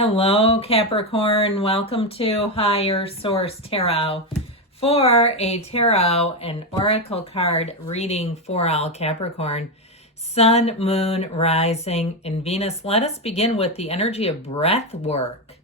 Hello, Capricorn. Welcome to Higher Source Tarot for a tarot and oracle card reading for all Capricorn. Sun, Moon, Rising, and Venus. Let us begin with the energy of breath work.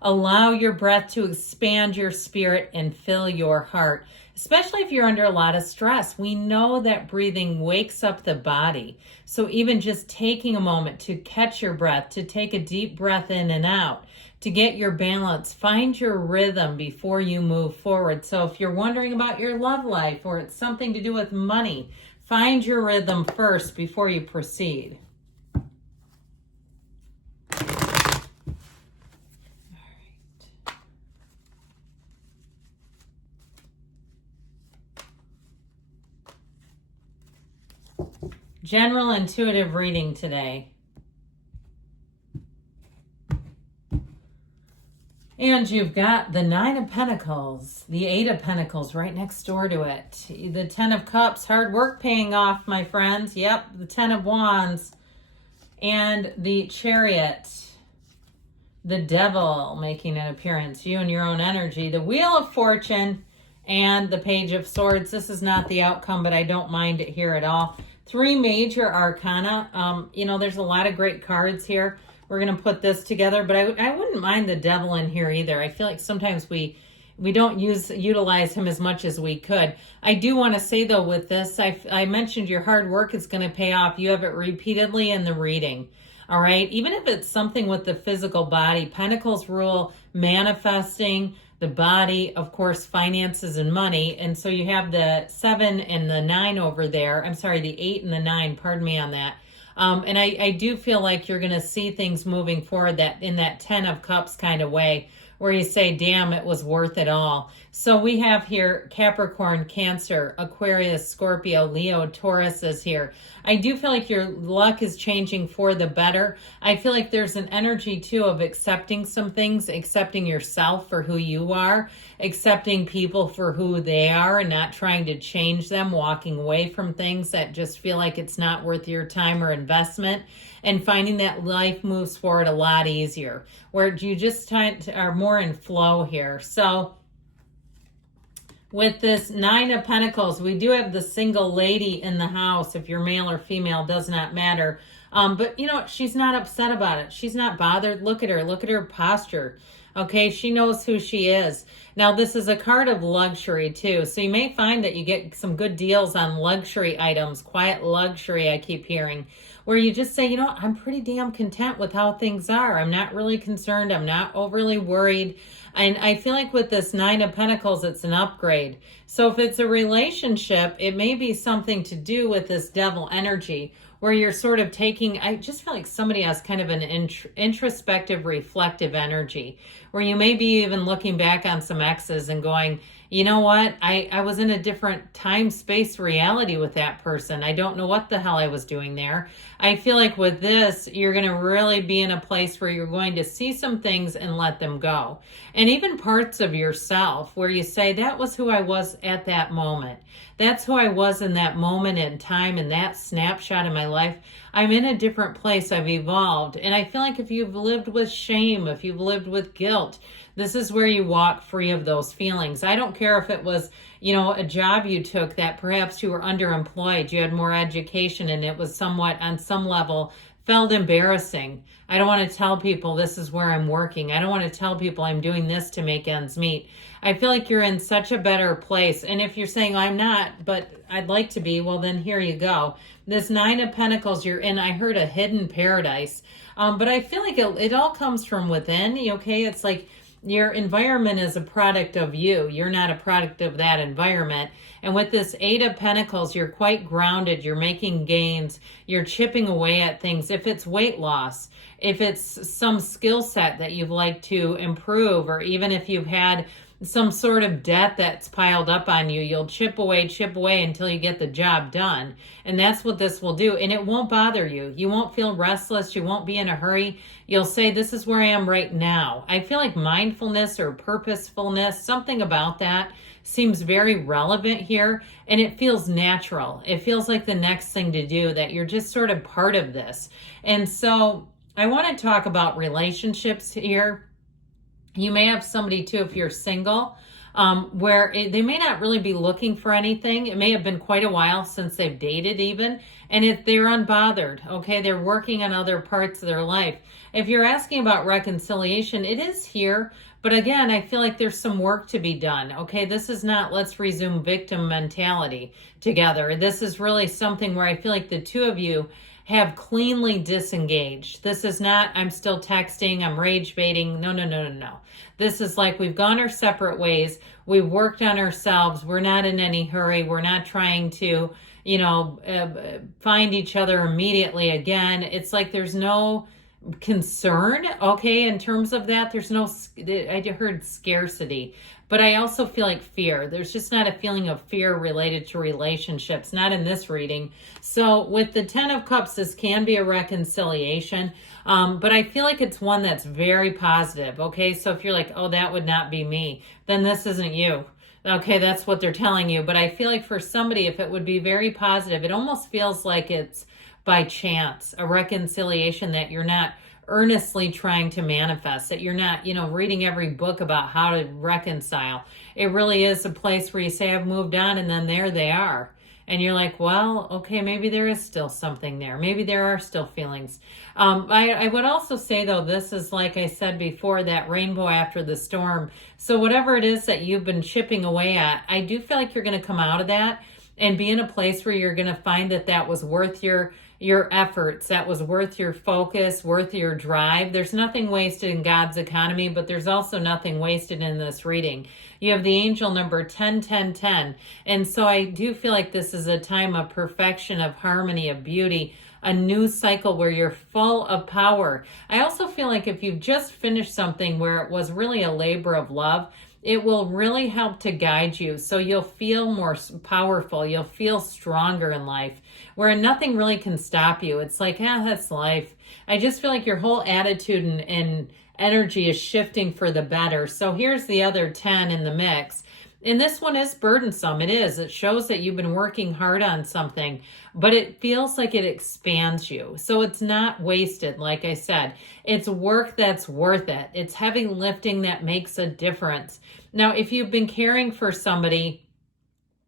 Allow your breath to expand your spirit and fill your heart, especially if you're under a lot of stress. We know that breathing wakes up the body. So even just taking a moment to catch your breath, to take a deep breath in and out, to get your balance, find your rhythm before you move forward. So if you're wondering about your love life or it's something to do with money, find your rhythm first before you proceed. General intuitive reading today. And you've got the Nine of Pentacles, the Eight of Pentacles right next door to it. The Ten of Cups, hard work paying off, my friends. Yep, the Ten of Wands. And the Chariot, the Devil making an appearance, you and your own energy. The Wheel of Fortune and the Page of Swords. This is not the outcome, but I don't mind it here at all. Three major arcana. There's a lot of great cards here. We're going to put this together, but I wouldn't mind the Devil in here either. I feel like sometimes we don't utilize him as much as we could. I do want to say, though, with this, I mentioned your hard work is going to pay off. You have it repeatedly in the reading. All right. Even if it's something with the physical body, Pentacles rule manifesting, the body, of course, finances and money. And so you have the 7 and the 9 over there. I'm sorry, the 8 and the 9, pardon me on that. And I do feel like you're going to see things moving forward that in that 10 of Cups kind of way, where you say, damn, it was worth it all. So we have here Capricorn, Cancer, Aquarius, Scorpio, Leo, Taurus is here. I do feel like your luck is changing for the better. I feel like there's an energy, too, of accepting some things, accepting yourself for who you are, accepting people for who they are and not trying to change them, walking away from things that just feel like it's not worth your time or investment, and finding that life moves forward a lot easier, where you just are more in flow here. So with this Nine of Pentacles, we do have the single lady in the house. If you're male or female, does not matter. But you know what? She's not upset about it. She's not bothered. Look at her. Look at her posture. Okay, she knows who she is. Now, this is a card of luxury, too. So you may find that you get some good deals on luxury items, quiet luxury, I keep hearing, where you just say, I'm pretty damn content with how things are. I'm not really concerned. I'm not overly worried. And I feel like with this Nine of Pentacles, it's an upgrade. So if it's a relationship, it may be something to do with this Devil energy, where you're sort of taking, I just feel like somebody has kind of an introspective, reflective energy, where you may be even looking back on some exes and going, you know what, I was in a different time, space, reality with that person. I don't know what the hell I was doing there. I feel like with this, you're going to really be in a place where you're going to see some things and let them go. And even parts of yourself where you say, that was who I was at that moment. That's who I was in that moment in time, in that snapshot in my life. I'm in a different place. I've evolved. And I feel like if you've lived with shame, if you've lived with guilt, this is where you walk free of those feelings. I don't care if it was, a job you took that perhaps you were underemployed, you had more education, and it was somewhat on some level felt embarrassing. I don't want to tell people this is where I'm working. I don't want to tell people I'm doing this to make ends meet. I feel like you're in such a better place. And if you're saying, I'm not, but I'd like to be, well, then here you go. This Nine of Pentacles, you're in, I heard, a hidden paradise. But I feel like it all comes from within, okay? It's like your environment is a product of you. You're not a product of that environment. And with this Eight of Pentacles, you're quite grounded. You're making gains. You're chipping away at things. If it's weight loss, if it's some skill set that you'd like to improve, or even if you've had some sort of debt that's piled up on you, you'll chip away until you get the job done. And that's what this will do. And it won't bother you. You won't feel restless. You won't be in a hurry. You'll say, this is where I am right now. I feel like mindfulness or purposefulness, something about that seems very relevant here. And it feels natural. It feels like the next thing to do, that you're just sort of part of this. And so I want to talk about relationships here. You may have somebody too, if you're single, where they may not really be looking for anything. It may have been quite a while since they've dated even, and if they're unbothered, okay, they're working on other parts of their life. If you're asking about reconciliation, it is here, but again, I feel like there's some work to be done, okay? This is not let's resume victim mentality together. This is really something where I feel like the two of you have cleanly disengaged. This is not, I'm still texting, I'm rage baiting. No, no, no, no, no. This is like we've gone our separate ways. We've worked on ourselves. We're not in any hurry. We're not trying to, find each other immediately again. It's like there's no concern, okay, in terms of that. There's no, I heard scarcity, but I also feel like fear. There's just not a feeling of fear related to relationships, not in this reading. So with the 10 of Cups, this can be a reconciliation, but I feel like it's one that's very positive, okay? So if you're like, oh, that would not be me, then this isn't you. Okay, that's what they're telling you. But I feel like for somebody, if it would be very positive, it almost feels like it's by chance, a reconciliation that you're not earnestly trying to manifest, that you're not, reading every book about how to reconcile. It really is a place where you say, I've moved on, and then there they are. And you're like, well, okay, maybe there is still something there. Maybe there are still feelings. I would also say, though, this is, like I said before, that rainbow after the storm. So whatever it is that you've been chipping away at, I do feel like you're going to come out of that and be in a place where you're going to find that that was worth your efforts, that was worth your focus, worth your drive. There's nothing wasted in God's economy, but there's also nothing wasted in this reading. You have the angel number 10, 10, 10. And so I do feel like this is a time of perfection, of harmony, of beauty, a new cycle where you're full of power. I also feel like if you've just finished something where it was really a labor of love, it will really help to guide you. So you'll feel more powerful. You'll feel stronger in life, where nothing really can stop you. It's like, that's life. I just feel like your whole attitude and energy is shifting for the better. So here's the other 10 in the mix. And this one is burdensome. It is. It shows that you've been working hard on something, but it feels like it expands you. So it's not wasted. Like I said, it's work that's worth it. It's heavy lifting that makes a difference. Now, if you've been caring for somebody,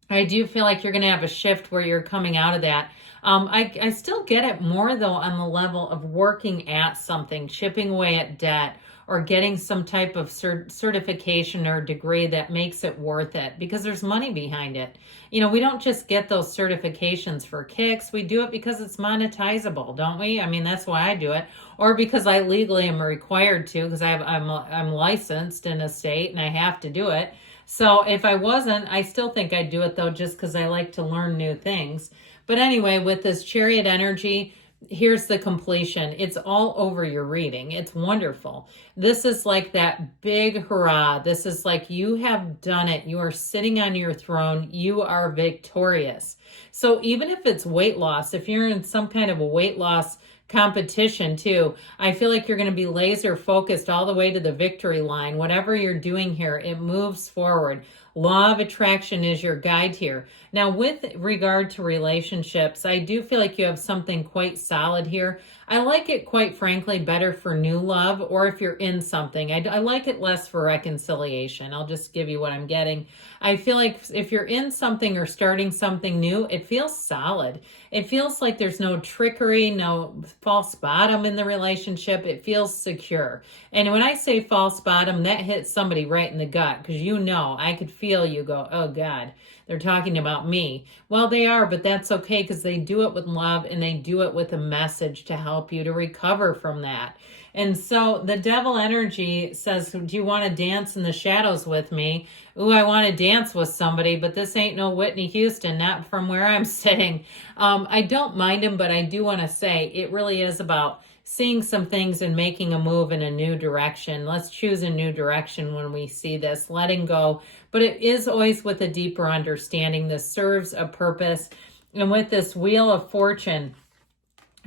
I do feel like you're going to have a shift where you're coming out of that. I still get it more, though, on the level of working at something, chipping away at debt, or getting some type of certification or degree that makes it worth it, because there's money behind it. We don't just get those certifications for kicks. We do it because it's monetizable, don't we? I mean, that's why I do it. Or because I legally am required to, because I'm licensed in a state and I have to do it. So if I wasn't, I still think I'd do it, though, just because I like to learn new things. But anyway, with this Chariot energy, here's the completion. It's all over your reading. It's wonderful. This is like that big hurrah. This is like you have done it. You are sitting on your throne. You are victorious. So even if it's weight loss, if you're in some kind of a weight loss competition too, I feel like you're going to be laser focused all the way to the victory line. Whatever you're doing here, it moves forward. Law of attraction is your guide here. Now, with regard to relationships, I do feel like you have something quite solid here. I like it, quite frankly, better for new love, or if you're in something. I like it less for reconciliation. I'll just give you what I'm getting. I feel like if you're in something or starting something new, it feels solid. It feels like there's no trickery, no false bottom in the relationship. It feels secure. And when I say false bottom, that hits somebody right in the gut, because I could feel you go, oh God, they're talking about me. Well, they are, but that's okay, because they do it with love and they do it with a message to help you to recover from that. And so the devil energy says, do you want to dance in the shadows with me? Ooh, I want to dance with somebody, but this ain't no Whitney Houston, not from where I'm sitting. I don't mind him, but I do want to say it really is about seeing some things and making a move in a new direction. Let's choose a new direction when we see this, letting go. But it is always with a deeper understanding. This serves a purpose. And with this Wheel of Fortune,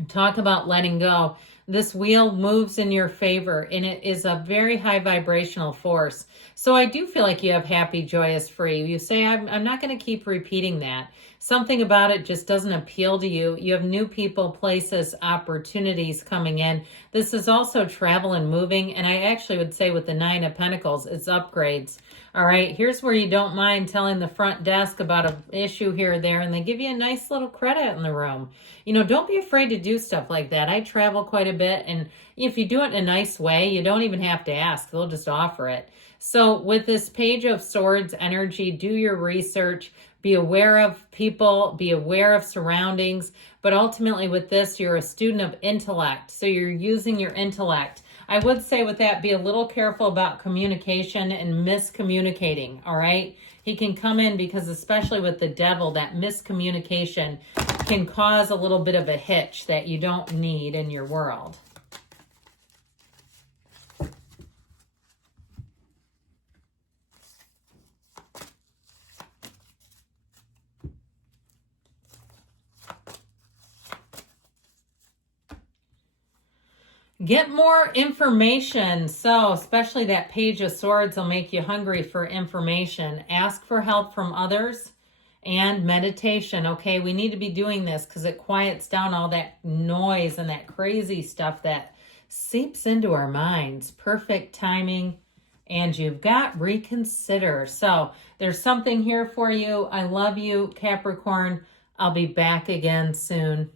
talk about letting go. This wheel moves in your favor, and it is a very high vibrational force. So I do feel like you have happy, joyous, free. You say, I'm not going to keep repeating that. Something about it just doesn't appeal to you. You have new people, places, opportunities coming in. This is also travel and moving. And I actually would say with the Nine of Pentacles, it's upgrades. All right, here's where you don't mind telling the front desk about an issue here or there, and they give you a nice little credit in the room. You know, don't be afraid to do stuff like that. I travel quite a bit, and if you do it in a nice way, you don't even have to ask. They'll just offer it. So with this Page of Swords energy, do your research. Be aware of people, be aware of surroundings, but ultimately with this, you're a student of intellect, so you're using your intellect. I would say with that, be a little careful about communication and miscommunicating, all right? He can come in because especially with the devil, that miscommunication can cause a little bit of a hitch that you don't need in your world. Get more information. So especially that Page of Swords will make you hungry for information. Ask for help from others and meditation. Okay, we need to be doing this because it quiets down all that noise and that crazy stuff that seeps into our minds. Perfect timing. And you've got reconsider. So there's something here for you. I love you, Capricorn. I'll be back again soon.